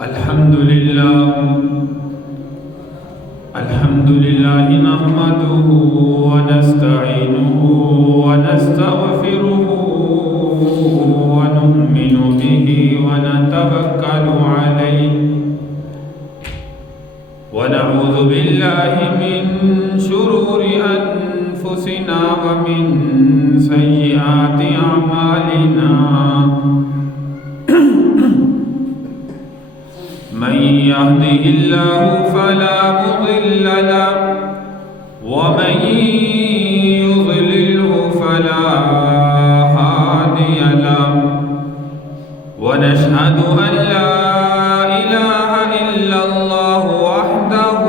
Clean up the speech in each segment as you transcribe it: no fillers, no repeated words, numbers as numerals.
الحمد لله نحمده ونستعينه ونستغفره ونؤمن به ونتوكل عليه ونعوذ بالله من شرور أنفسنا ومن سيئات أعمالنا من يهده الله فلا مضل له ومن يضلله فلا هادي له ونشهد أن لا إله إلا الله وحده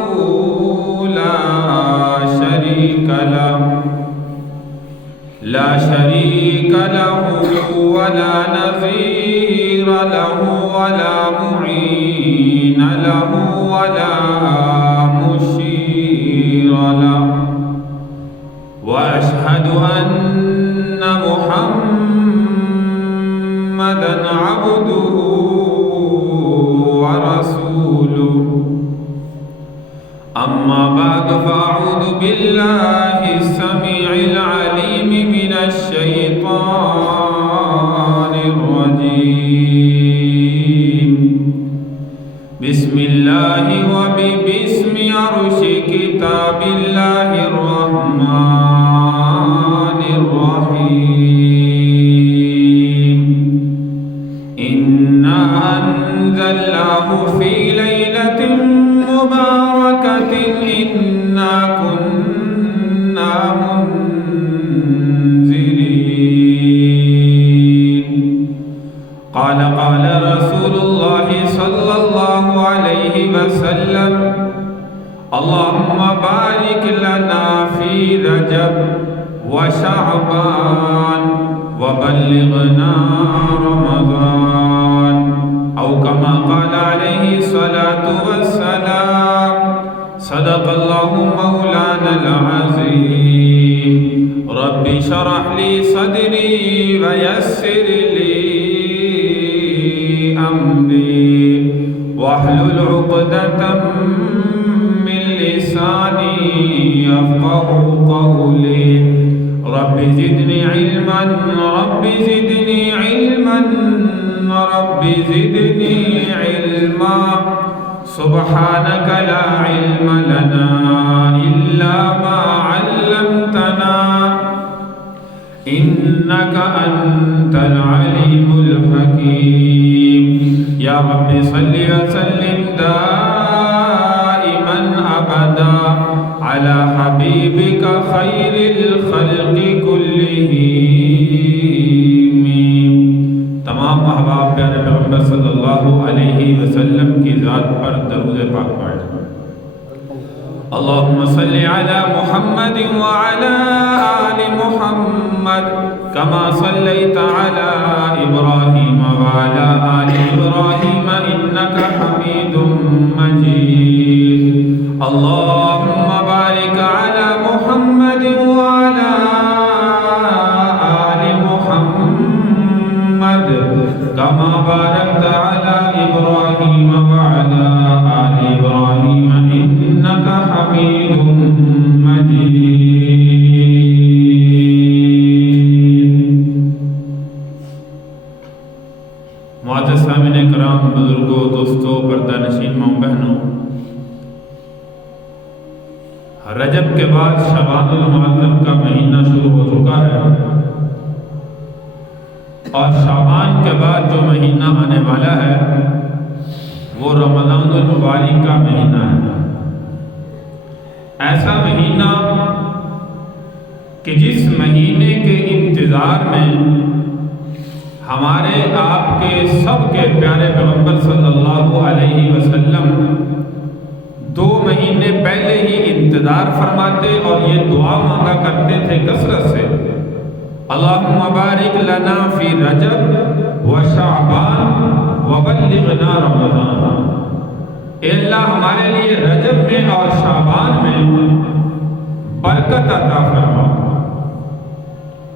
لا شريك له ولا نظير له ولا معين له ولا مشير له وأشهد أن محمدًا عبده ورسوله أما بعد فأعوذ بالله السميع العليم من الشيطان الرجيم بسم الله وباسم عرش كتاب الله الرحمن الرحيم إنا أنزلناه في ليلة مباركة إنا كنا منذرين قال رسول الله صلى الله عليه وسلم اللهم بارك لنا في رجب وشعبان وبلغنا رمضان أو كما قال عليه الصلاة والسلام صدق الله مولانا العظيم رب اشرح لي صدري ويسر لي أمري واحلل عقدة من لساني يفقه قولي رب زدني علما رب زدني علما رب زدني علما سبحانك لا علم لنا إلا ما علمتنا إنك أنت العليم الحكيم يا رب صل وسلم دائما أبدا على حبيبك خير الخلق كلهم تمام احباب پیارے پیغمبر صلی اللہ علیہ وسلم کی ذات پر درود پاک پڑھ اللهم صل على محمد وعلى آل محمد كما صليت على إبراهيم وعلى آل إبراهيم إنك حميد مجيد اللهم بارك على محمد وعلى آل محمد كما باركت على إبراهيم وعلى آل إبراهيم إنك حميد مجيد معزز سامعین کرام بزرگوں دوستوں پردہ نشین ماں بہنوں رجب کے بعد شعبان المعظم کا مہینہ شروع ہو چکا ہے اور شعبان کے بعد جو مہینہ آنے والا ہے وہ رمضان المبارک کا مہینہ ہے ایسا مہینہ کہ جس مہینے کے انتظار میں ہمارے آپ کے سب کے پیارے پیغمبر صلی اللہ علیہ وسلم 2 مہینے پہلے ہی انتظار فرماتے اور یہ دعا مانگا کرتے تھے کثرت سے اللہم بارک لنا فی رجب وشعبان وبلغنا رمضان اے اللہ ہمارے لیے رجب میں اور شعبان میں برکت عطا فرما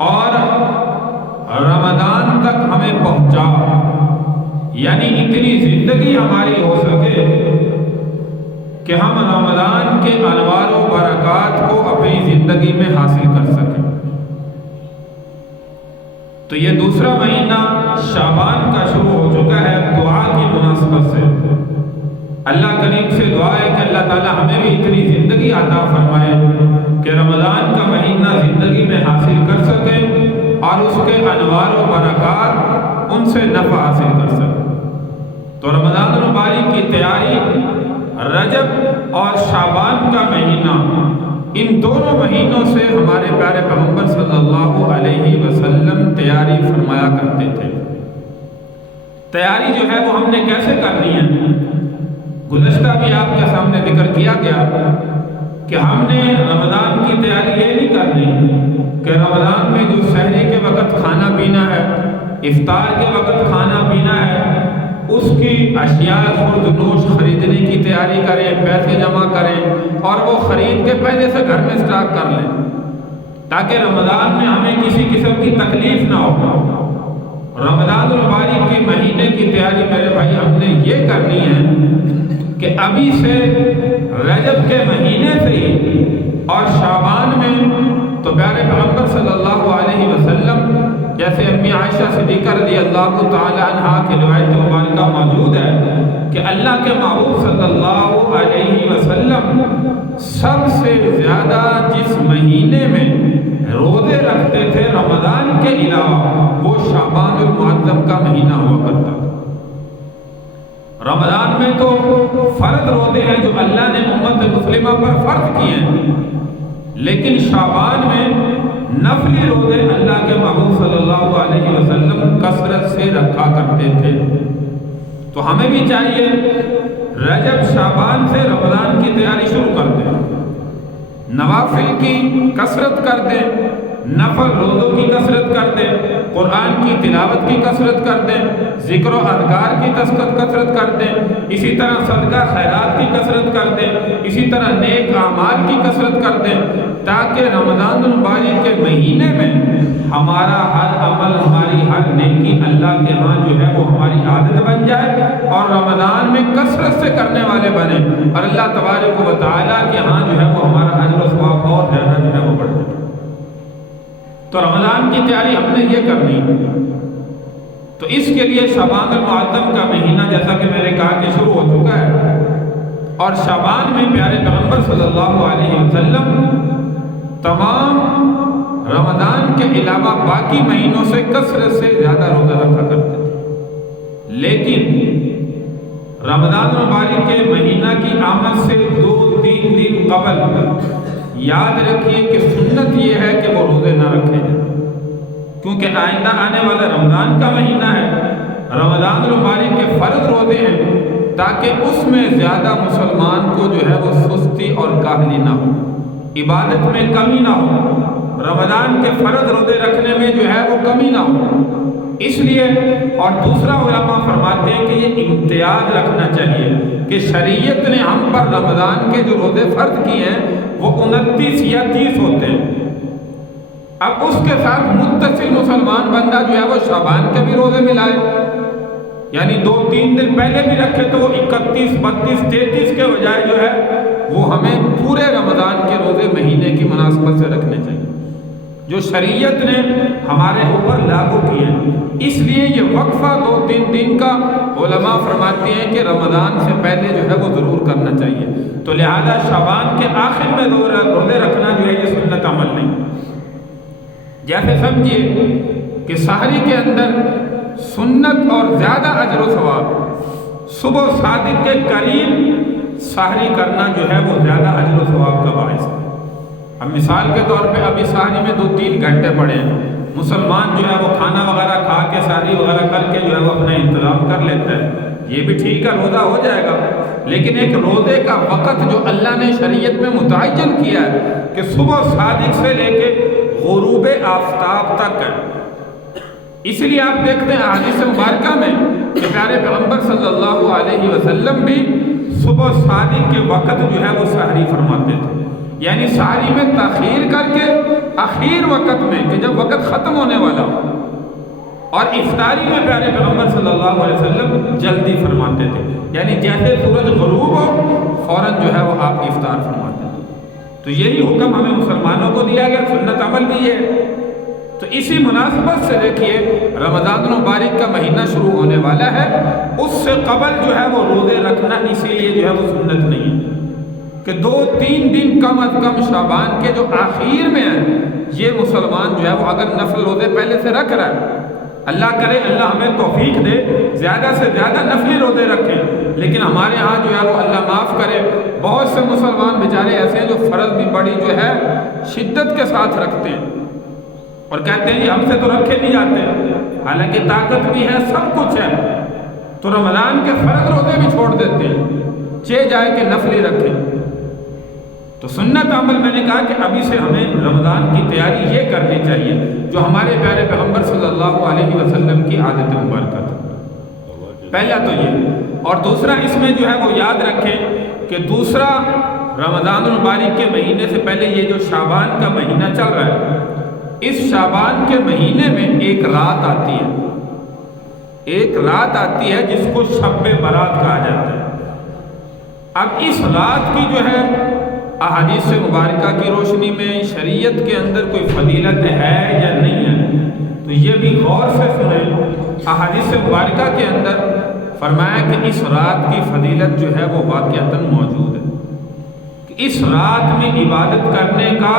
اور رمضان تک ہمیں پہنچا یعنی اتنی زندگی ہماری ہو سکے کہ ہم رمضان کے انوار و برکات کو اپنی زندگی میں حاصل کر سکیں۔ تو یہ دوسرا مہینہ شعبان کا شروع ہو چکا ہے دعا کی مناسبت سے۔ اللہ کریم سے دعا ہے کہ اللہ تعالی ہمیں بھی اتنی زندگی عطا فرمائے کہ رمضان کا مہینہ زندگی میں حاصل کر سکیں اور اس کے انوار و برکات ان سے نفع حاصل کر سکیں۔ تو رمضان المبارک کی تیاری رجب اور شعبان کا مہینہ، ان دونوں مہینوں سے ہمارے پیارے پیغمبر صلی اللہ علیہ وسلم تیاری فرمایا کرتے تھے۔ تیاری جو ہے وہ ہم نے کیسے کرنی ہے؟ گزشتہ بھی آپ کے سامنے ذکر کیا گیا کہ ہم نے رمضان کی تیاری یہ نہیں کرنی کہ رمضان میں جو سحری کے وقت کھانا پینا ہے، افطار کے وقت کھانا پینا ہے، اس کی اشیاء خرد نوش خریدنے کی تیاری کریں، پیسے جمع کریں اور وہ خرید کے پہلے سے گھر میں اسٹاک کر لیں تاکہ رمضان میں ہمیں کسی قسم کی تکلیف نہ ہو۔ رمضان المبارک کے مہینے کی تیاری میرے بھائی ہم نے یہ کرنی ہے کہ ابھی سے رجب کے مہینے سے ہی اور شعبان میں تو پیارے پیغمبر صلی اللہ علیہ وسلم جیسے امی عائشہ صدیقہ رضی اللہ تعالی عنہا کی روایت مبارکہ موجود ہے کہ اللہ کے محبوب صلی اللہ علیہ وسلم سب سے زیادہ جس مہینے میں روزے رکھتے تھے رمضان کے علاوہ وہ شعبان المعظم کا مہینہ ہوا کرتا تھا۔ رمضان میں تو فرض روزے ہیں جو اللہ نے امت مسلمہ پر فرض کیے ہیں، لیکن شعبان میں نفلی روزے اللہ کے محبوب صلی اللہ علیہ وسلم کثرت سے رکھا کرتے تھے۔ تو ہمیں بھی چاہیے رجب شعبان سے رمضان کی تیاری شروع کر دیں، نوافل کی کثرت کر دیں، نفل روزوں کی کثرت کر دیں، قرآن کی تلاوت کی کثرت کر دیں، ذکر و اذکار کی کثرت کر دیں، اسی طرح صدقہ خیرات کی کثرت کر دیں، اسی طرح نیک اعمال کی کثرت کر دیں تاکہ رمضان المبارک کے مہینے میں ہمارا ہر عمل، ہماری ہر نیکی اللہ کے ہاں جو ہے وہ ہماری عادت بن جائے اور رمضان میں کثرت سے کرنے والے بنے اور اللہ تبارک و تعالیٰ کے ہاں جو ہے وہ ہمارا اجر و ثواب اور زیادہ جو ہے وہ بڑھ جائے۔ تو رمضان کی تیاری ہم نے یہ کرنی ہے۔ تو اس کے لیے شعبان المعظم کا مہینہ جیسا کہ میں نے کہا کہ شروع ہو چکا ہے اور شعبان میں پیارے پیغمبر صلی اللہ علیہ وسلم تمام رمضان کے علاوہ باقی مہینوں سے کثرت سے زیادہ روزہ رکھا کرتے تھے، لیکن رمضان مبارک کے مہینہ کی آمد سے 2-3 دن قبل یاد رکھیے کہ سنت یہ ہے کہ وہ روزے نہ رکھے جائیں، کیونکہ آئندہ آنے والا رمضان کا مہینہ ہے، رمضان المبارک کے فرض روزے ہیں تاکہ اس میں زیادہ مسلمان کو جو ہے وہ سستی اور کاہلی نہ ہو، عبادت میں کمی نہ ہو، رمضان کے فرض روزے رکھنے میں جو ہے وہ کمی نہ ہو۔ اس لیے اور دوسرا علماء فرماتے ہیں کہ یہ امتیاز رکھنا چاہیے کہ شریعت نے ہم پر رمضان کے جو روزے فرض کیے ہیں وہ 29 یا 30 ہوتے ہیں، اب اس کے ساتھ متصل مسلمان بندہ جو ہے وہ شعبان کے بھی روزے ملائے، یعنی 2-3 دن پہلے بھی رکھے تو وہ 31, 32, 33 کے بجائے جو ہے وہ ہمیں پورے رمضان کے روزے مہینے کی مناسبت سے رکھنے چاہیے جو شریعت نے ہمارے اوپر لاگو کیے ہیں۔ اس لیے یہ وقفہ 2-3 دن کا علماء فرماتے ہیں کہ رمضان سے پہلے جو ہے وہ ضرور کرنا چاہیے، تو لہذا شعبان کے آخر میں روزے رکھنا جو ہے یہ سنت عمل نہیں۔ جیسے سمجھیے کہ سحری کے اندر سنت اور زیادہ اجر و ثواب، صبح صادق کے قریب سحری کرنا جو ہے وہ زیادہ اجر و ثواب کا باعث ہے۔ اب مثال کے طور پہ ابھی سحری میں 2-3 گھنٹے پڑے ہیں، مسلمان جو ہے وہ کھانا وغیرہ کھا کے سحری وغیرہ کر کے جو ہے وہ اپنا انتظام کر لیتا ہے، یہ بھی ٹھیک ہے، روزہ ہو جائے گا، لیکن ایک روزے کا وقت جو اللہ نے شریعت میں متعین کیا ہے کہ صبح صادق سے لے کے غروب آفتاب تک ہے۔ اس لیے آپ دیکھتے ہیں حدیث مبارکہ میں کہ پیارے پیغمبر صلی اللہ علیہ وسلم بھی صبح صادق کے وقت جو ہے وہ سحری فرماتے تھے، یعنی سحری میں تاخیر کر کے آخر وقت میں کہ جب وقت ختم ہونے والا ہو اور افطاری میں پیارے پیغمبر صلی اللہ علیہ وسلم جلدی فرماتے تھے، یعنی جیسے سورج غروب ہو فوراً جو ہے وہ آپ افطار فرماتے تھے۔ تو یہی حکم ہمیں مسلمانوں کو دیا گیا، سنت عمل بھی ہے۔ تو اسی مناسبت سے دیکھیے رمضان المبارک کا مہینہ شروع ہونے والا ہے، اس سے قبل جو ہے وہ روزے رکھنا اسی لیے جو ہے وہ سنت نہیں ہے کہ 2-3 دن کم از کم شعبان کے جو آخر میں ہیں یہ مسلمان جو ہے وہ اگر نفل روزے پہلے سے رکھ رہا ہے، اللہ کرے اللہ ہمیں توفیق دے زیادہ سے زیادہ نفلی روزے رکھیں، لیکن ہمارے ہاں جو ہے وہ اللہ معاف کرے بہت سے مسلمان بیچارے ایسے ہیں جو فرض بھی بڑی جو ہے شدت کے ساتھ رکھتے ہیں اور کہتے ہیں یہ ہم سے تو رکھے نہیں جاتے، حالانکہ طاقت بھی ہے سب کچھ ہے، تو رمضان کے فرض روزے بھی چھوڑ دیتے ہیں، چہ جائے کہ نفلی رکھیں۔ تو سنت عمل میں نے کہا کہ ابھی سے ہمیں رمضان کی تیاری یہ کرنی چاہیے جو ہمارے پیارے پیغمبر صلی اللہ علیہ وسلم کی عادت مبارکہ تھی، پہلا تو یہ۔ اور دوسرا اس میں جو ہے وہ یاد رکھیں کہ دوسرا رمضان المبارک کے مہینے سے پہلے یہ جو شعبان کا مہینہ چل رہا ہے، اس شعبان کے مہینے میں ایک رات آتی ہے، ایک رات آتی ہے جس کو شب برات کہا جاتا ہے۔ اب اس رات کی جو ہے احادیث مبارکہ کی روشنی میں شریعت کے اندر کوئی فضیلت ہے یا نہیں ہے، تو یہ بھی غور سے سنیں۔ احادیث مبارکہ کے اندر فرمایا کہ اس رات کی فضیلت جو ہے وہ واقعتاً موجود ہے، کہ اس رات میں عبادت کرنے کا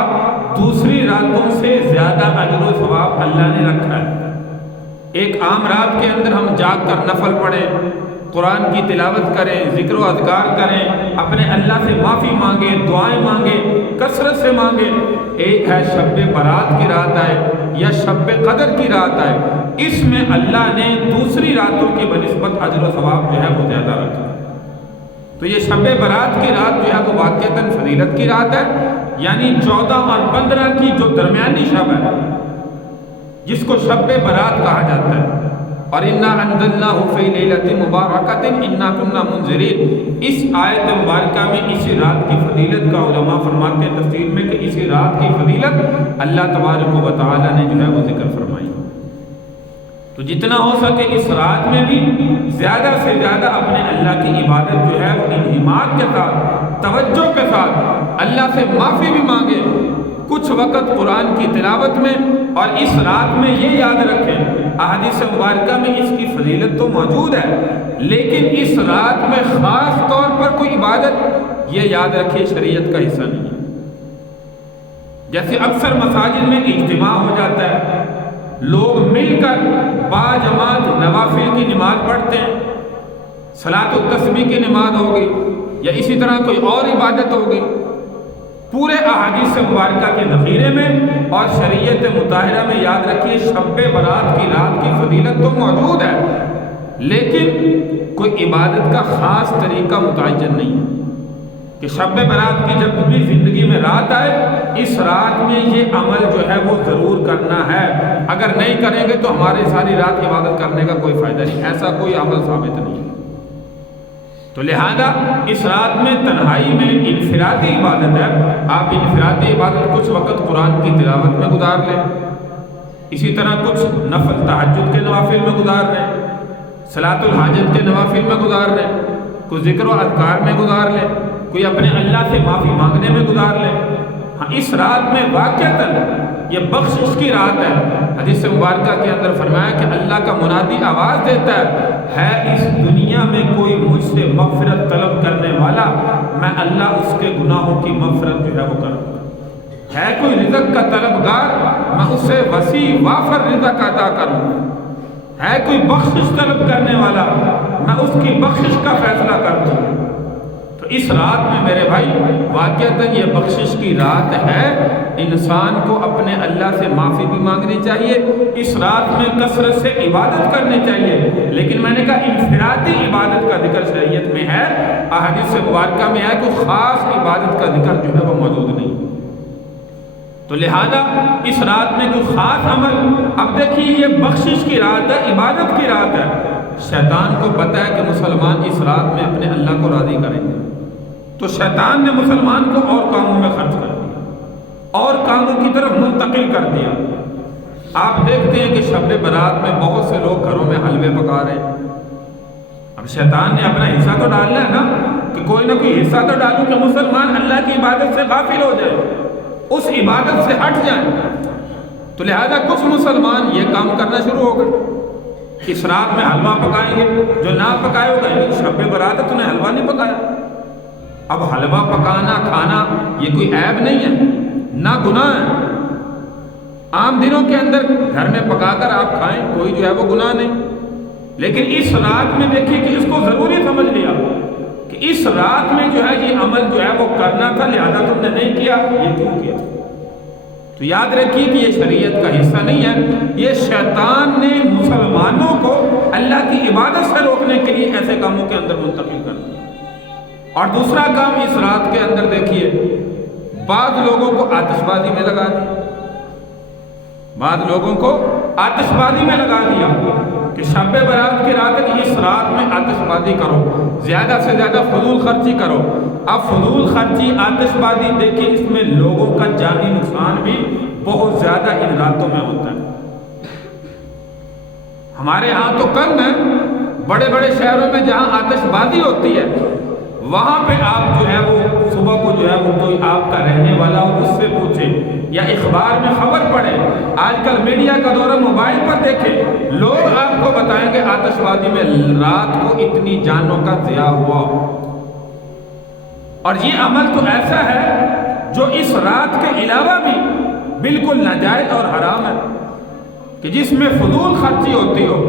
دوسری راتوں سے زیادہ اجر و ثواب اللہ نے رکھا ہے۔ ایک عام رات کے اندر ہم جاگ کر نفل پڑھیں، قرآن کی تلاوت کریں، ذکر و اذکار کریں، اپنے اللہ سے معافی مانگیں، دعائیں مانگیں، کثرت سے مانگیں۔ ایک ہے شب برات کی رات آئے یا شب قدر کی رات آئے، اس میں اللہ نے دوسری راتوں کی بنسبت اجر و ثواب جو ہے وہ زیادہ رکھا۔ تو یہ شب برات کی رات جو ہے وہ واقعتاً فضیلت کی رات ہے، یعنی 14 اور 15 کی جو درمیانی شب ہے جس کو شب برات کہا جاتا ہے۔ اور اِنَّا أَنزَلْنَاهُ فِي لَيْلَةٍ مُبَارَكَةٍ إِنَّا كُنَّا مُنذِرِينَ، اس آیت مبارکہ میں اسی رات کی فضیلت کا علماء فرماتے ہیں تفسیر میں کہ اسی رات کی فضیلت اللہ تبارک و تعالی نے جو ہے وہ ذکر فرمائی۔ تو جتنا ہو سکے اس رات میں بھی زیادہ سے زیادہ اپنے اللہ کی عبادت جو ہے وہ انہماک کے ساتھ، توجہ کے ساتھ اللہ سے معافی بھی مانگے، کچھ وقت قرآن کی تلاوت میں، اور اس رات میں یہ یاد رکھیں احادیث مبارکہ میں اس کی فضیلت تو موجود ہے، لیکن اس رات میں خاص طور پر کوئی عبادت یہ یاد رکھیں شریعت کا حصہ نہیں ہے۔ جیسے اکثر مساجد میں اجتماع ہو جاتا ہے، لوگ مل کر باجماعت نوافل کی نماز پڑھتے ہیں، صلاۃ التسبیح کی نماز ہوگی یا اسی طرح کوئی اور عبادت ہوگی، پورے احادیث مبارکہ کے ذخیرے میں اور شریعت مطہرہ میں یاد رکھیے شب برات کی رات کی فضیلت تو موجود ہے، لیکن کوئی عبادت کا خاص طریقہ متعین نہیں ہے کہ شب برات کی جب بھی زندگی میں رات آئے اس رات میں یہ عمل جو ہے وہ ضرور کرنا ہے، اگر نہیں کریں گے تو ہمارے ساری رات عبادت کرنے کا کوئی فائدہ نہیں، ایسا کوئی عمل ثابت نہیں ہے۔ تو لہذا اس رات میں تنہائی میں انفرادی عبادت ہے، آپ انفرادی عبادت کچھ وقت قرآن کی تلاوت میں گزار لیں، اسی طرح کچھ نفل تہجد کے نوافل میں گزار لیں، صلاۃ الحاجت کے نوافل میں گزار لیں، کوئی ذکر و اذکار میں گزار لیں، کوئی اپنے اللہ سے معافی مانگنے میں گزار لیں۔ ہاں اس رات میں واقعتاً یہ بخشش کی رات ہے، حدیث مبارکہ کے اندر فرمایا کہ اللہ کا منادی آواز دیتا ہے اس دنیا میں کوئی مجھ سے مغفرت طلب کرنے والا، میں اللہ اس کے گناہوں کی مغفرت جو ہے وہ کروں، ہے کوئی رزق کا طلبگار میں اسے وسیع وافر رزق عطا کروں، ہے کوئی بخشش طلب کرنے والا میں اس کی بخشش کا فیصلہ کر دوں۔ تو اس رات میں میرے بھائی واقعتاً یہ بخشش کی رات ہے، انسان کو اپنے اللہ سے معافی بھی مانگنی چاہیے، اس رات میں کثرت سے عبادت کرنی چاہیے، لیکن میں نے کہا انفرادی عبادت کا ذکر شریعت میں ہے، احادیث مبارکہ میں ہے کوئی خاص عبادت کا ذکر جو ہے وہ موجود نہیں۔ تو لہذا اس رات میں کوئی خاص عمل، اب دیکھیے یہ بخشش کی رات ہے، عبادت کی رات ہے، شیطان کو پتہ ہے کہ مسلمان اس رات میں اپنے اللہ کو راضی کریں گے، تو شیطان نے مسلمان کو اور کاموں میں خرچ کر دیا، اور کاموں کی طرف منتقل کر دیا۔ آپ دیکھتے ہیں کہ شب برات میں بہت سے لوگ گھروں میں حلوے پکا رہے ہیں۔ اب شیطان نے اپنا حصہ تو ڈالنا ہے نا، کہ کوئی نہ کوئی حصہ تو ڈالوں کہ مسلمان اللہ کی عبادت سے غافل ہو جائے، اس عبادت سے ہٹ جائیں۔ تو لہذا کچھ مسلمان یہ کام کرنا شروع ہو گئے، اس رات میں حلوہ پکائیں گے، جو نہ پکائے ہوگا شب برات ہے تو نے حلوہ نہیں پکایا۔ اب حلوہ پکانا کھانا یہ کوئی عیب نہیں ہے، نہ گناہ ہے، عام دنوں کے اندر گھر میں پکا کر آپ کھائیں، کوئی جو ہے وہ گناہ نہیں۔ لیکن اس رات میں دیکھیے کہ اس کو ضروری سمجھ لیا کہ اس رات میں جو ہے یہ عمل جو ہے وہ کرنا تھا، لہذا تم نے نہیں کیا، یہ کیوں کیا؟ تو یاد رکھیے کہ یہ شریعت کا حصہ نہیں ہے، یہ شیطان نے مسلمانوں کو اللہ کی عبادت سے روکنے کے لیے ایسے کاموں کے اندر منتقل کر دیا۔ اور دوسرا کام اس رات کے اندر دیکھیے، بعض لوگوں کو آتش بازی میں لگا دیا، بعض لوگوں کو آتش بازی میں لگا دیا کہ شب برات کی رات کی اس رات میں آتش بازی کرو، زیادہ سے زیادہ فضول خرچی کرو۔ اب فضول خرچی، آتش بازی دیکھیں اس میں لوگوں کا جانی نقصان بھی بہت زیادہ ان راتوں میں ہوتا ہے۔ ہمارے ہاں تو کم ہے، بڑے بڑے شہروں میں جہاں آتش بازی ہوتی ہے وہاں پہ آپ جو ہے وہ صبح کو جو ہے وہ کوئی آپ کا رہنے والا ہو اس سے پوچھے، یا اخبار میں خبر پڑھے، آج کل میڈیا کا دور ہے، موبائل پر دیکھیں، لوگ آپ کو بتائیں گے آتش بازی میں رات کو اتنی جانوں کا ضیاع ہوا۔ اور یہ عمل تو ایسا ہے جو اس رات کے علاوہ بھی بالکل ناجائز اور حرام ہے، کہ جس میں فضول خرچی ہوتی ہو،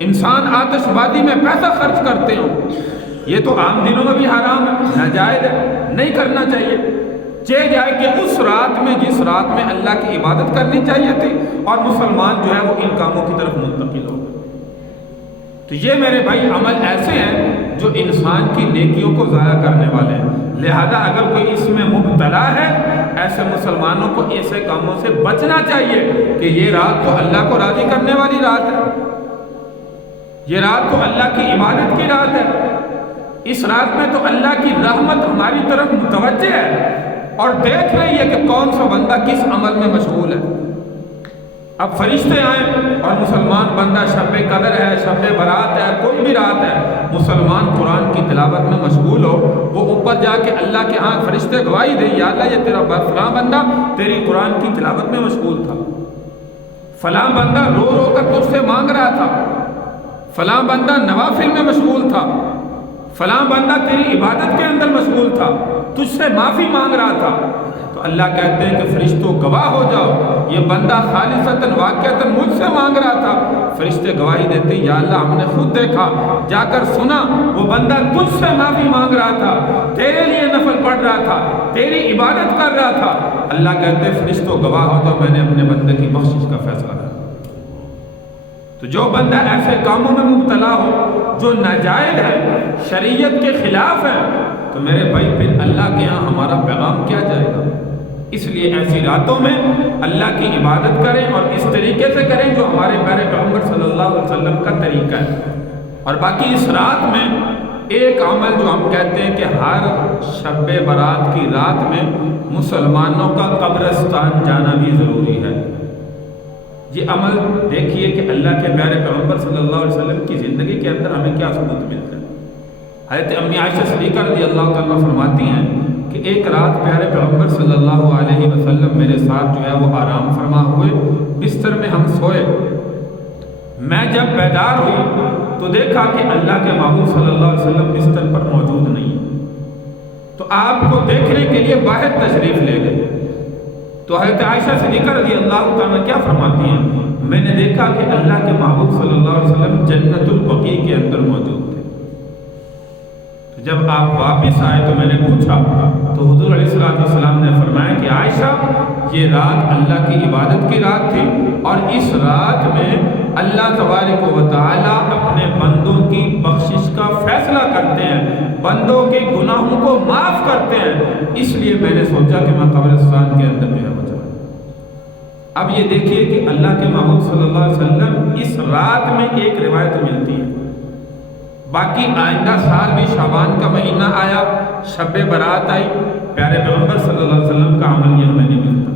انسان آتش بازی میں پیسہ خرچ کرتے ہو، یہ تو عام دنوں میں بھی حرام ہے، ناجائز ہے، نہیں کرنا چاہیے۔ چاہے جائے کہ اس رات میں جس رات میں اللہ کی عبادت کرنی چاہیے تھی، اور مسلمان جو ہے وہ ان کاموں کی طرف منتقل ہو گئے۔ تو یہ میرے بھائی عمل ایسے ہیں جو انسان کی نیکیوں کو ضائع کرنے والے ہیں، لہذا اگر کوئی اس میں مبتلا ہے، ایسے مسلمانوں کو ایسے کاموں سے بچنا چاہیے کہ یہ رات تو اللہ کو راضی کرنے والی رات ہے، یہ رات تو اللہ کی عبادت کی رات ہے، اس رات میں تو اللہ کی رحمت ہماری طرف متوجہ ہے اور دیکھ رہی ہے کہ کون سا بندہ کس عمل میں مشغول ہے۔ اب فرشتے آئیں اور مسلمان بندہ شب قدر ہے، شب برات ہے، کوئی بھی رات ہے، مسلمان قرآن کی تلاوت میں مشغول ہو، وہ اوپر جا کے اللہ کے ہاں فرشتے گواہی دے، یا اللہ یہ تیرا فلاں بندہ تیری قرآن کی تلاوت میں مشغول تھا، فلاں بندہ رو رو کر تجھ سے مانگ رہا تھا، فلاں بندہ نوافل میں مشغول تھا، فلاں بندہ تیری عبادت کے اندر مشغول تھا، تجھ سے معافی مانگ رہا تھا۔ تو اللہ کہتے ہیں کہ فرشتوں گواہ ہو جاؤ، یہ بندہ خالصتاً واقعتاً مجھ سے مانگ رہا تھا۔ فرشتے گواہی دیتے ہیں، یا اللہ ہم نے خود دیکھا، جا کر سنا، وہ بندہ تجھ سے معافی مانگ رہا تھا، تیرے لیے نفل پڑھ رہا تھا، تیری عبادت کر رہا تھا۔ اللہ کہتے ہیں فرشتوں گواہ ہو جاؤ، میں نے اپنے بندے کی بخشش کا فیصلہ کر۔ تو جو بندہ ایسے کاموں میں مبتلا ہو جو ناجائز ہے، شریعت کے خلاف ہے، تو میرے بھائی پھر اللہ کے ہاں ہمارا پیغام کیا جائے گا؟ اس لیے ایسی راتوں میں اللہ کی عبادت کریں اور اس طریقے سے کریں جو ہمارے پیارے پیغمبر صلی اللہ علیہ وسلم کا طریقہ ہے۔ اور باقی اس رات میں ایک عمل جو ہم کہتے ہیں کہ ہر شب برات کی رات میں مسلمانوں کا قبرستان جانا بھی ضروری ہے۔ یہ عمل دیکھیے کہ اللہ کے پیارے پیغمبر صلی اللہ علیہ وسلم کی زندگی کے اندر ہمیں کیا ثبوت ملتا ہے۔ حضرت امی عائشہ صدیقہ رضی اللہ تعالیٰ فرماتی ہیں کہ ایک رات پیارے پیغمبر صلی اللہ علیہ وسلم میرے ساتھ جو ہے وہ آرام فرما ہوئے، بستر میں ہم سوئے، میں جب بیدار ہوئی تو دیکھا کہ اللہ کے محبوب صلی اللہ علیہ وسلم بستر پر موجود نہیں، تو آپ کو دیکھنے کے لیے باہر تشریف لے گئے۔ تو حضرت عائشہ صدیقہ رضی اللہ تعالیٰ کیا فرماتی ہیں، میں نے دیکھا کہ اللہ کے محبوب صلی اللہ علیہ وسلم جنت البقیع کے اندر موجود تھے۔ تو جب آپ واپس آئے تو میں نے پوچھا تو حضور علیہ السلام نے فرمایا کہ عائشہ یہ رات اللہ کی عبادت کی رات تھی، اور اس رات میں اللہ تبارک و تعالیٰ اپنے بندوں کی بخشش کا فیصلہ کرتے ہیں، بندوں کے گناہوں کو معاف کرتے ہیں، اس لیے میں نے سوچا کہ میں قبرستان کے اندر جو ہے وہ جاؤں۔ اب یہ دیکھیے کہ اللہ کے محبوب صلی اللہ علیہ وسلم اس رات میں ایک روایت ملتی ہے، باقی آئندہ سال بھی شعبان کا مہینہ آیا، شب برات آئی، پیارے پیغمبر صلی اللہ علیہ وسلم کا عمل یہ ہمیں نہیں ملتا۔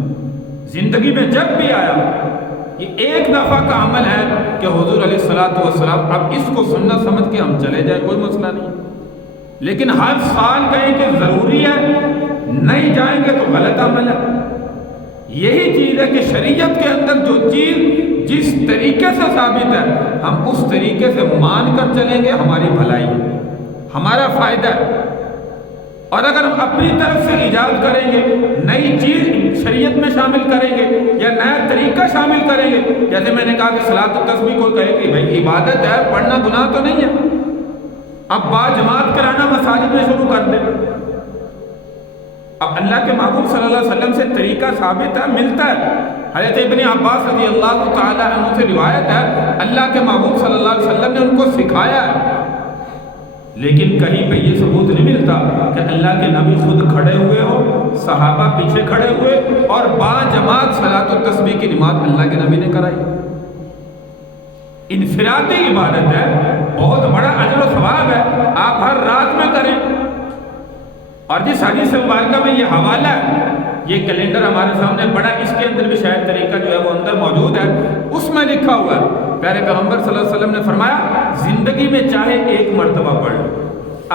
زندگی میں جب بھی آیا یہ ایک دفعہ کا عمل ہے کہ حضور علیہ الصلوۃ والسلام اب اس کو سنت سمجھ کے ہم چلے جائیں، کوئی مسئلہ نہیں، لیکن ہر سال کہیں کہ ضروری ہے، نہیں جائیں گے تو غلط عمل ہے۔ یہی چیز ہے کہ شریعت کے اندر جو چیز جس طریقے سے ثابت ہے ہم اس طریقے سے مان کر چلیں گے، ہماری بھلائی ہے، ہمارا فائدہ ہے۔ اور اگر ہم اپنی طرف سے ایجاد کریں گے، نئی چیز شریعت میں شامل کریں گے یا نیا طریقہ شامل کریں گے، جیسے میں نے کہا کہ صلاۃ التسبیح کو کہے کہ بھائی عبادت ہے، پڑھنا گناہ تو نہیں ہے، اب با جماعت کرانا مساجد میں شروع کر دیں۔ اب اللہ کے محبوب صلی اللہ علیہ وسلم سے طریقہ ثابت ہے، ملتا ہے۔ حضرت ابن عباس رضی اللہ تعالی عنہ سے روایت ہے اللہ کے محبوب صلی اللہ علیہ وسلم نے ان کو سکھایا ہے، لیکن کہیں پہ یہ ثبوت نہیں ملتا کہ اللہ کے نبی خود کھڑے ہوئے ہو، صحابہ پیچھے کھڑے ہوئے اور با جماعت صلاۃ التسبیح کی نماز اللہ کے نبی نے کرائی۔ انفرادی عبادت ہے، بہت بڑا اجر و ثواب ہے، آپ ہر رات میں کریں۔ اور جس حدیث مبارکہ میں یہ حوالہ ہے، یہ کیلنڈر ہمارے سامنے پڑا، اس کے اندر بھی شاید طریقہ جو ہے وہ اندر موجود ہے، اس میں لکھا ہوا ہے پیارے پیغمبر صلی اللہ علیہ وسلم نے فرمایا زندگی میں چاہے ایک مرتبہ پڑھ لو،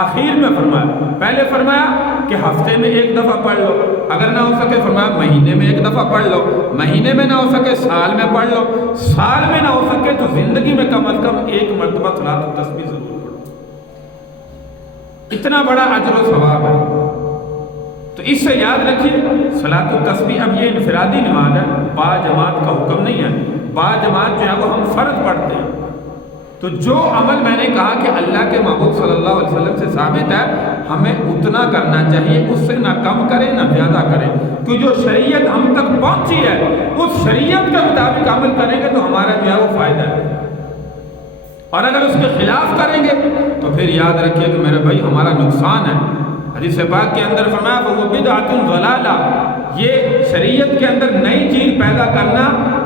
آخر میں فرمایا، پہلے فرمایا کہ ہفتے میں ایک دفعہ پڑھ لو، اگر نہ ہو سکے فرمایا مہینے میں ایک دفعہ پڑھ لو، مہینے میں نہ ہو سکے سال میں پڑھ لو، سال میں نہ ہو سکے تو زندگی میں کم از کم ایک مرتبہ صلاۃ التسبیح ضرور پڑھو۔ اتنا بڑا اجر و ثواب ہے، تو اس سے یاد رکھیے صلاۃ التسبیح اب یہ انفرادی نماز ہے، با جماعت کا حکم نہیں ہے، با جماعت جو ہے وہ ہم فرض پڑھتے ہیں۔ تو جو عمل میں نے کہا کہ اللہ کے محبوب صلی اللہ علیہ وسلم سے ثابت ہے ہمیں اتنا کرنا چاہیے، اس سے نہ کم کریں نہ زیادہ کریں، کہ جو شریعت ہم تک پہنچی ہے اس شریعت کے مطابق عمل کریں گے تو ہمارا جو ہے وہ فائدہ ہے، اور اگر اس کے خلاف کریں گے تو پھر یاد رکھیے کہ میرے بھائی ہمارا نقصان ہے۔ حدیث پاک کے اندر فرمایا وہ بدعۃ ضلالہ، یہ شریعت کے اندر نئی چیز پیدا کرنا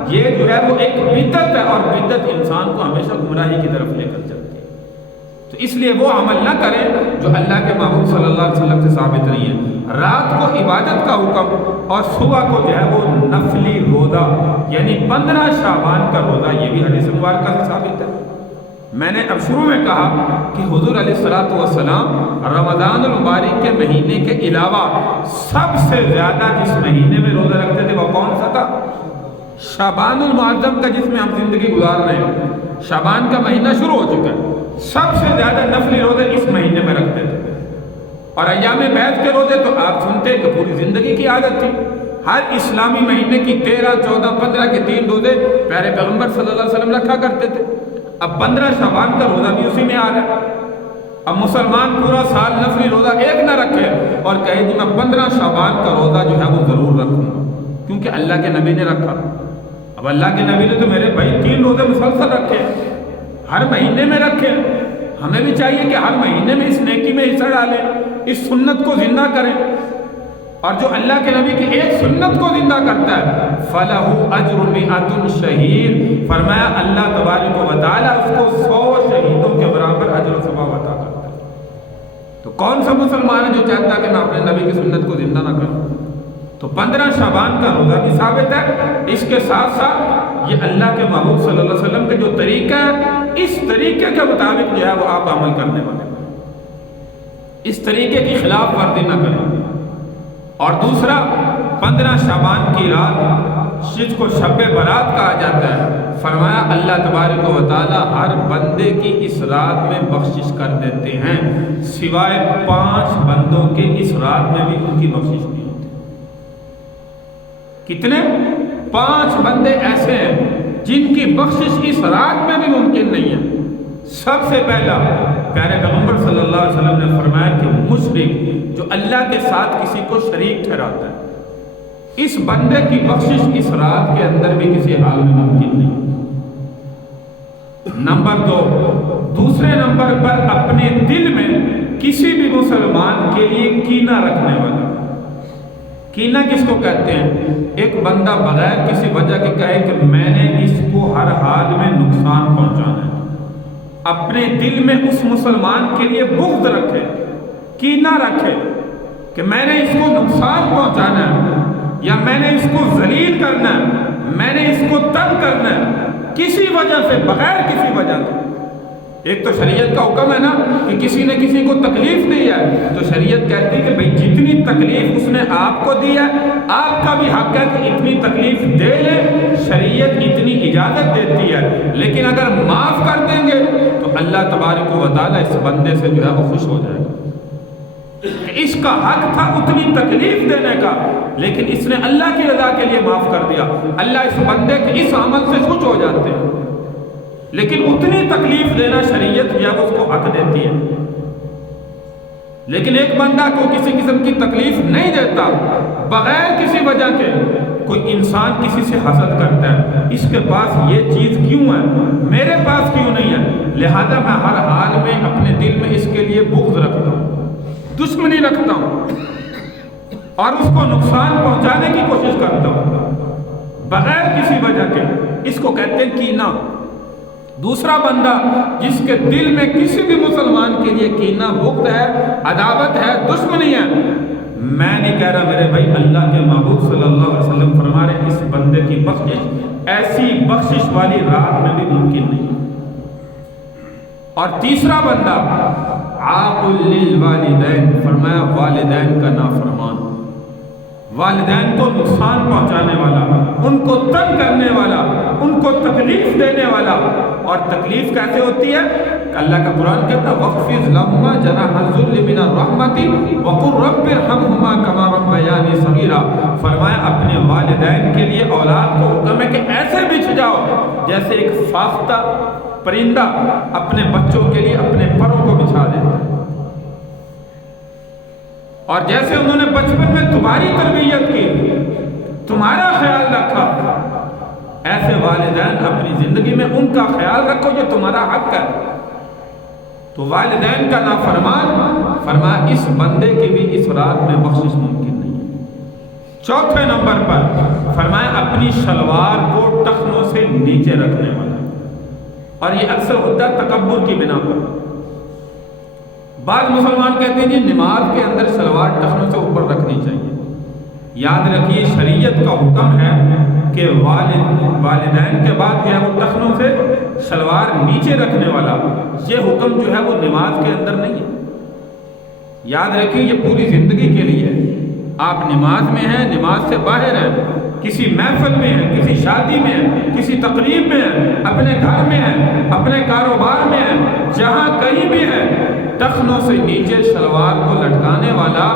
یہ جو ہے وہ ایک بدعت ہے، اور بدعت انسان کو ہمیشہ گمراہی کی طرف لے کر چلتی ہے۔ تو اس لیے وہ عمل نہ کریں جو اللہ کے محبوب صلی اللہ علیہ وسلم سے ثابت نہیں ہے۔ رات کو عبادت کا حکم اور صبح کو جو ہے وہ نفلی روزہ، یعنی 15 شعبان کا روزہ، یہ بھی حدیث مبارکہ سے ثابت ہے۔ میں نے اب شروع میں کہا کہ حضور علیہ الصلوۃ والسلام رمضان المبارک کے مہینے کے علاوہ سب سے زیادہ جس مہینے میں روزہ رکھتے تھے وہ کون سا تھا؟ شعبان المعظم کا، جس میں ہم زندگی گزار رہے ہیں۔ شعبان کا مہینہ شروع ہو چکا ہے، سب سے زیادہ نفلی روزے اس مہینے میں رکھتے تھے، اور ایام بیعت کے روزے تو آپ سنتے کہ پوری زندگی کی عادت تھی، ہر اسلامی مہینے کی 13، 14، 15 کے 3 روزے پیارے پیغمبر صلی اللہ علیہ وسلم رکھا کرتے تھے۔ اب 15 شعبان کا روزہ بھی اسی میں آ رہا ہے۔ اب مسلمان پورا سال نفلی روزہ ایک نہ رکھے اور کہے کہ میں 15 شعبان کا روزہ جو ہے وہ ضرور رکھوں گا کیونکہ اللہ کے نبی نے رکھا۔ اب اللہ کے نبی نے تو میرے بھائی 3 روزے مسلسل رکھے، ہر مہینے میں رکھے، ہمیں بھی چاہیے کہ ہر مہینے میں اس نیکی میں حصہ ڈالیں، اس سنت کو زندہ کریں، اور جو اللہ کے نبی کی ایک سنت کو زندہ کرتا ہے فَلَهُ أَجْرُ مِئَةٌ شہید، فرمایا اللہ تبارک و تعالیٰ اس کو 100 شہیدوں کے برابر اجر و ثواب عطا کرتا ہے۔ تو کون سا مسلمان ہے جو چاہتا ہے کہ میں اپنے نبی کی سنت کو زندہ نہ کروں؟ تو 15 شعبان کا روزہ بھی ثابت ہے، اس کے ساتھ ساتھ یہ اللہ کے محبوب صلی اللہ علیہ وسلم کا جو طریقہ ہے اس طریقے کے مطابق جو ہے وہ آپ عمل کرنے والے ہیں، اس طریقے کی خلاف ورزی نہ کریں۔ اور دوسرا 15 شعبان کی رات جس کو شب برات کہا جاتا ہے، فرمایا اللہ تبارک و تعالی ہر بندے کی اس رات میں بخشش کر دیتے ہیں سوائے 5 بندوں کے، اس رات میں بھی ان کی بخشش نہیں ہوتی۔ کتنے؟ 5 بندے ایسے ہیں جن کی بخشش اس رات میں بھی ممکن نہیں ہے۔ سب سے پہلا پیارے پیغمبر صلی اللہ علیہ وسلم نے فرمایا کہ مشرک جو اللہ کے ساتھ کسی کو شریک ٹھہراتا ہے، اس بندے کی بخشش اس رات کے اندر بھی کسی حال میں ممکن نہیں۔ نمبر 2، دوسرے نمبر پر اپنے دل میں کسی بھی مسلمان کے لیے کینہ رکھنے والا۔ کینہ کس کو کہتے ہیں؟ ایک بندہ بغیر کسی وجہ کے کہے کہ میں نے اس کو ہر حال میں نقصان پہنچانا ہے، اپنے دل میں اس مسلمان کے لیے بغض رکھے، کینہ رکھے کہ میں نے اس کو نقصان پہنچانا ہے یا میں نے اس کو ذلیل کرنا ہے، میں نے اس کو تنگ کرنا ہے کسی وجہ سے، بغیر کسی وجہ سے۔ ایک تو شریعت کا حکم ہے نا کہ کسی نے کسی کو تکلیف دی ہے، تو شریعت کہتی ہے کہ بھئی جتنی تکلیف اس نے آپ کو دی ہے، آپ کا بھی حق ہے کہ اتنی تکلیف دے لے، شریعت اتنی اجازت دیتی ہے۔ لیکن اگر معاف کر دیں گے تو اللہ تبارک و تعالیٰ اس بندے سے جو ہے وہ خوش ہو جائے گا۔ اس کا حق تھا اتنی تکلیف دینے کا، لیکن اس نے اللہ کی رضا کے لیے معاف کر دیا، اللہ اس بندے کے اس عمل سے خوش ہو جاتے ہیں۔ لیکن اتنی تکلیف دینا شریعت یا اس کو حق دیتی ہے۔ لیکن ایک بندہ کو کسی قسم کی تکلیف نہیں دیتا، بغیر کسی وجہ کے کوئی انسان کسی سے حسد کرتا ہے، اس کے پاس یہ چیز کیوں ہے، میرے پاس کیوں نہیں ہے، لہذا میں ہر حال میں اپنے دل میں اس کے لیے بغض رکھتا ہوں، دشمنی رکھتا ہوں اور اس کو نقصان پہنچانے کی کوشش کرتا ہوں بغیر کسی وجہ کے، اس کو کہتے ہیں کینہ۔ دوسرا بندہ جس کے دل میں کسی بھی مسلمان کے لیے کینہ، بغض ہے، عداوت ہے، دشمنی ہے، میں نہیں کہہ رہا میرے بھائی، اللہ کے محبوب صلی اللہ علیہ وسلم فرما رہے ہیں اس بندے کی بخشش ایسی بخشش والی رات میں بھی ممکن نہیں۔ اور تیسرا بندہ عاق للوالدین، فرمایا والدین کا نافرمان، والدین کو نقصان پہنچانے والا، ان کو تنگ کرنے والا، ان کو تکلیف دینے والا۔ اور تکلیف کیسے ہوتی ہے کہ اللہ کا قرآن کہتا ہے وَخْفِضْ لَهُمَا جَنَاحَ الذُّلِّ مِنَ الرَّحْمَةِ وَقُلْ رَبِّ ارْحَمْهُمَا كَمَا رَبَّيَانِي صَغِيرًا۔ فرمایا اپنے والدین کے لیے اولاد کو حکم ہے کہ ایسے بچھ جاؤ جیسے ایک فاختہ پرندہ اپنے بچوں کے لیے اپنے پروں کو بچھا دیتا ہے، اور جیسے انہوں نے بچپن میں تمہاری تربیت کی، تمہارا خیال رکھا، ایسے والدین اپنی زندگی میں ان کا خیال رکھو جو تمہارا حق ہے۔ تو والدین کا نافرمان، فرمایا اس بندے کی بھی اس رات میں بخشش ممکن نہیں ہے۔ چوتھے نمبر پر فرمایا اپنی شلوار کو ٹخنوں سے نیچے رکھنے والا، اور یہ اکثر ہوتا ہے تکبر کی بنا پر۔ بعض مسلمان کہتے ہیں جی نماز کے اندر شلوار ٹخنوں سے اوپر رکھنی چاہیے۔ یاد رکھیے شریعت کا حکم ہے کہ والدین کے بعد جو ہے وہ ٹخنوں سے شلوار نیچے رکھنے والا، یہ حکم جو ہے وہ نماز کے اندر نہیں ہے۔ یاد رکھیے یہ پوری زندگی کے لیے ہے۔ آپ نماز میں ہیں، نماز سے باہر ہیں، کسی محفل میں ہیں، کسی شادی میں ہیں، کسی تقریب میں ہیں، اپنے گھر میں ہیں، اپنے کاروبار میں ہیں، جہاں کہیں بھی ہیں، ٹخنوں سے نیچے شلوار کو لٹکانے والا،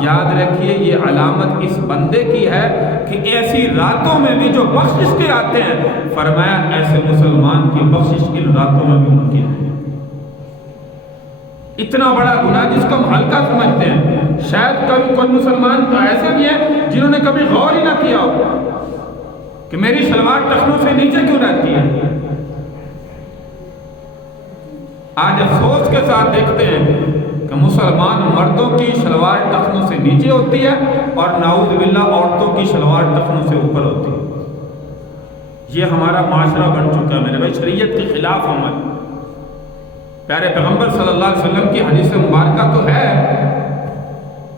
یاد رکھیے یہ علامت اس بندے کی ہے کہ ایسی راتوں میں بھی جو بخشش کے آتے ہیں، فرمایا ایسے مسلمان کی بخشش ان راتوں میں بھی ممکن ہے۔ اتنا بڑا گناہ جس کو ہم ہلکا سمجھتے ہیں، شاید کبھی کوئی مسلمان تو ایسے بھی ہیں جنہوں نے کبھی غور ہی نہ کیا ہو کہ میری شلوار ٹخنوں سے نیچے کیوں رہتی ہے۔ آج افسوس کے ساتھ دیکھتے ہیں کہ مسلمان مردوں کی شلوار ٹخنوں سے نیچے ہوتی ہے اور نعوذ باللہ عورتوں کی شلوار ٹخنوں سے اوپر ہوتی ہے۔ یہ ہمارا معاشرہ بن چکا ہے میرے بھائی، شریعت کے خلاف عمل۔ پیارے پیغمبر صلی اللہ علیہ وسلم کی حدیث مبارکہ تو ہے،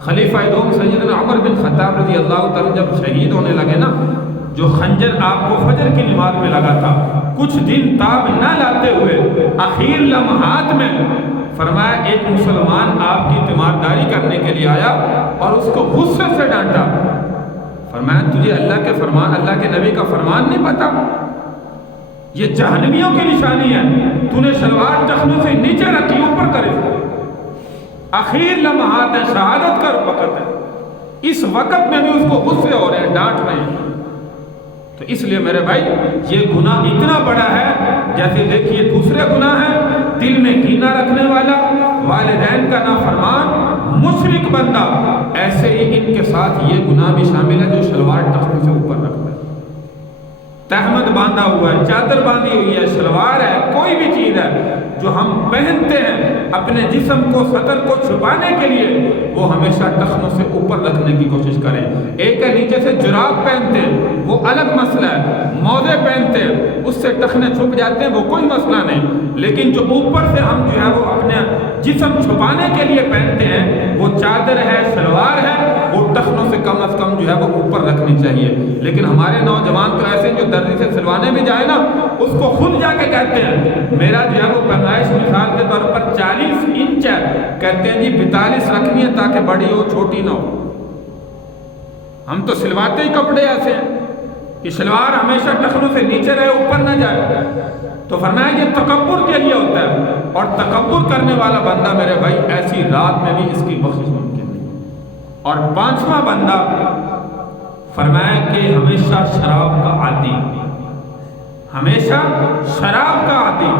خلیفہ دوم سیدنا عمر بن خطاب رضی اللہ تعالیٰ جب شہید ہونے لگے نا، جو خنجر آپ کو فجر کی نماز میں لگا تھا، کچھ دن تاب نہ لاتے ہوئے آخر لمحات میں فرمایا ایک مسلمان آپ کی تیمارداری کرنے کے لیے آیا اور اس کو غصے سے ڈانٹا۔ فرمایا تجھے اللہ کے فرمان، اللہ کے نبی کا فرمان نہیں پتا؟ یہ جہنمیوں کی نشانی ہے، تو نے شلوار ٹخنوں سے نیچے رکھی، اوپر کرے۔ آخر لمحات ہے، شہادت کا وقت ہے، اس وقت میں بھی اس کو غصے ہو رہے ہیں، ڈانٹ رہے ہیں۔ تو اس لیے میرے بھائی یہ گناہ اتنا بڑا ہے، جیسے دیکھیے دوسرے گناہ ہیں دل میں کینہ رکھنے والا، والدین کا نافرمان، مشرک بندہ، ایسے ہی ان کے ساتھ یہ گناہ بھی شامل ہے جو شلوار ٹخنوں سے اوپر رکھتا ہے، تہمت باندھا ہوا ہے، چادر باندھی ہوئی ہے، شلوار ہے، کوئی بھی چیز ہے جو ہم پہنتے ہیں اپنے جسم کو، سطر کو چھپانے کے لیے، وہ ہمیشہ ٹخنوں سے اوپر رکھنے کی کوشش کریں۔ ایک ہے نیچے سے جراب پہنتے ہیں، وہ الگ مسئلہ ہے، موزے پہنتے ہیں اس سے ٹخنے چھپ جاتے ہیں، وہ کوئی مسئلہ نہیں، لیکن جو اوپر سے ہم جو ہے وہ اپنے جسم چھپانے کے لیے پہنتے ہیں، وہ چادر ہے، شلوار ہے، وہ ٹخنوں سے کم از کم جو ہے وہ اوپر رکھنی چاہیے. لیکن ہمارے نوجوان تو ایسے جو درزی سے سلوانے بھی جائے نا اس کو خود جا کے کہتے ہیں میرا جو ہے وہ پیمائش مثال کے طور پر 40 انچ ہے, کہتے ہیں جی 42 رکھنی ہے تاکہ بڑی ہو چھوٹی نہ ہو. ہم تو سلواتے ہی کپڑے ایسے ہیں کہ شلوار ہمیشہ ٹخنوں سے نیچے رہے اوپر نہ جائے. تو فرمایا یہ تکبر کے لیے ہوتا ہے, اور تکبر کرنے والا بندہ میرے بھائی ایسی رات میں بھی اس کی بخشش ممکن نہیں. اور 5واں بندہ فرمایا کہ ہمیشہ شراب کا عادی, ہمیشہ شراب کا عادی.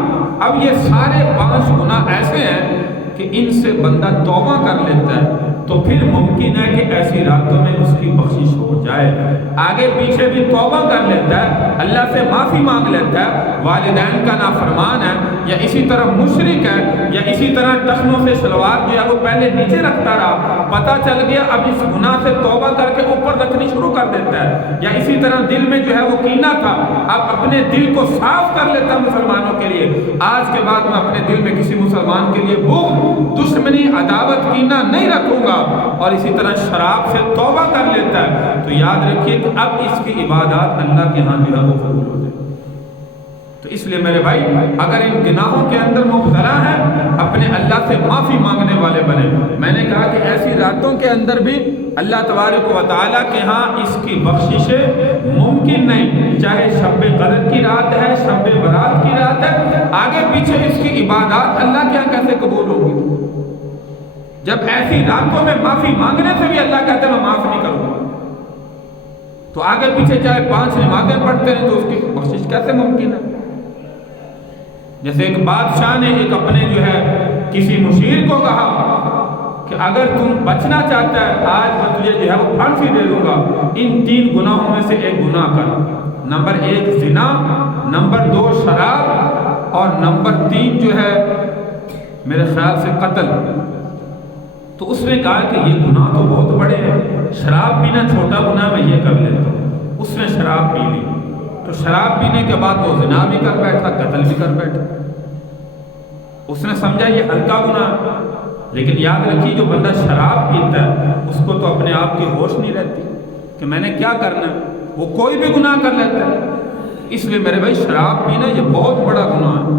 اب یہ سارے 5 گناہ ایسے ہیں کہ ان سے بندہ توبہ کر لیتا ہے تو پھر ممکن ہے کہ ایسی راتوں میں اس کی بخشش ہو جائے. آگے پیچھے بھی توبہ کر لیتا ہے, اللہ سے معافی مانگ لیتا ہے, والدین کا نافرمان ہے یا اسی طرح مشرک ہے یا اسی طرح ٹخنوں سے شلوار جو ہے وہ پہلے نیچے رکھتا رہا, پتہ چل گیا اب اس گناہ سے توبہ کر کے اوپر رکھنی شروع کر دیتا ہے, یا اسی طرح دل میں جو ہے وہ کینہ تھا اب اپنے دل کو صاف کر لیتا ہے مسلمانوں کے لیے. آج کے بعد میں اپنے دل میں کسی مسلمان کے لیے بغض, دشمنی, عداوت, کینہ نہیں رکھوں گا, اور اسی طرح شراب سے توبہ کر لیتا ہے. تو یاد رکھیے کہ اب اس کی عبادات اللہ کے ہاں جو ہے وہ قبول ہو جائے. تو اس لیے میرے بھائی اگر ان گناہوں کے اندر مبتلا ہے اپنے اللہ سے معافی مانگنے والے بنے. میں نے کہا کہ ایسی راتوں کے اندر بھی اللہ تبارک و تعالیٰ کے ہاں اس کی بخششیں ممکن نہیں, چاہے شب قدر کی رات ہے, شب برات کی رات ہے, آگے پیچھے اس کی عبادات اللہ کے ہاں کیسے قبول ہوگی جب ایسی راتوں میں معافی مانگنے سے بھی اللہ کہتے ہیں میں معاف نہیں کروں گا. تو آگے پیچھے چاہے 5 نمازیں پڑھتے ہیں تو اس کی بخشش کیسے ممکن ہے. جیسے ایک بادشاہ نے ایک اپنے جو ہے کسی مشیر کو کہا کہ اگر تم بچنا چاہتا ہے آج میں تجھے جو ہے وہ پھانسی دے دوں گا, ان 3 گناہوں میں سے ایک گناہ کر. نمبر 1 زنا, نمبر 2 شراب, اور نمبر 3 جو ہے میرے خیال سے قتل. تو اس نے کہا کہ یہ گناہ تو بہت بڑے ہیں, شراب پینا چھوٹا گناہ میں یہ کر لیتا ہوں. اس نے شراب پی لی تو شراب پینے کے بعد وہ زنا بھی کر بیٹھا, قتل بھی کر بیٹھا. اس نے سمجھا یہ ہلکا گناہ, لیکن یاد رکھیے جو بندہ شراب پیتا ہے اس کو تو اپنے آپ کی ہوش نہیں رہتی کہ میں نے کیا کرنا ہے, وہ کوئی بھی گناہ کر لیتا ہے. اس لیے میرے بھائی شراب پینا یہ بہت بڑا گناہ ہے,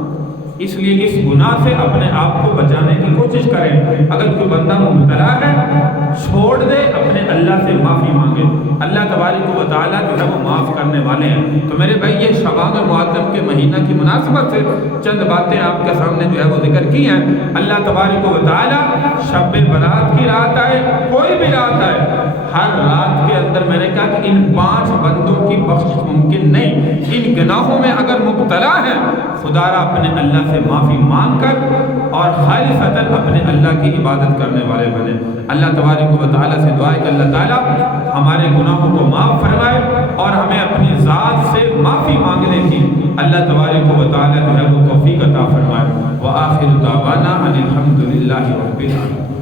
اس لیے اس گناہ سے اپنے آپ کو بچانے کی کوشش کریں. اگر کوئی بندہ مبتلا ہے چھوڑ دے, اپنے اللہ سے معافی مانگے, اللہ تبارک و تعالیٰ جو ہے وہ معاف کرنے والے ہیں. تو میرے بھائی یہ شعبان المعظم کے مہینہ کی مناسبت سے چند باتیں آپ کے سامنے جو ہے وہ ذکر کی ہیں. اللہ تبارک و تعالیٰ شب برات کی رات آئے, کوئی بھی رات آئے, ہر رات کے اندر میں نے کہا کہ ان 5 بندوں کی بخشش ممکن نہیں. ان گناہوں میں اگر مبتلا ہے خدا را اپنے اللہ سے معافی مانگ کر اور خالصتاً اپنے اللہ کی عبادت کرنے والے بنے. اللہ تبارک و تعالیٰ سے دعا ہے کہ اللہ تعالیٰ ہمارے گناہوں کو معاف فرمائے اور ہمیں اپنی ذات سے معافی مانگنے کی اللہ تبارک و تعالیٰ جو ہے وہ توفیق عطا فرمائے. وآخر دعوانا ان الحمد للہ رب العالمین.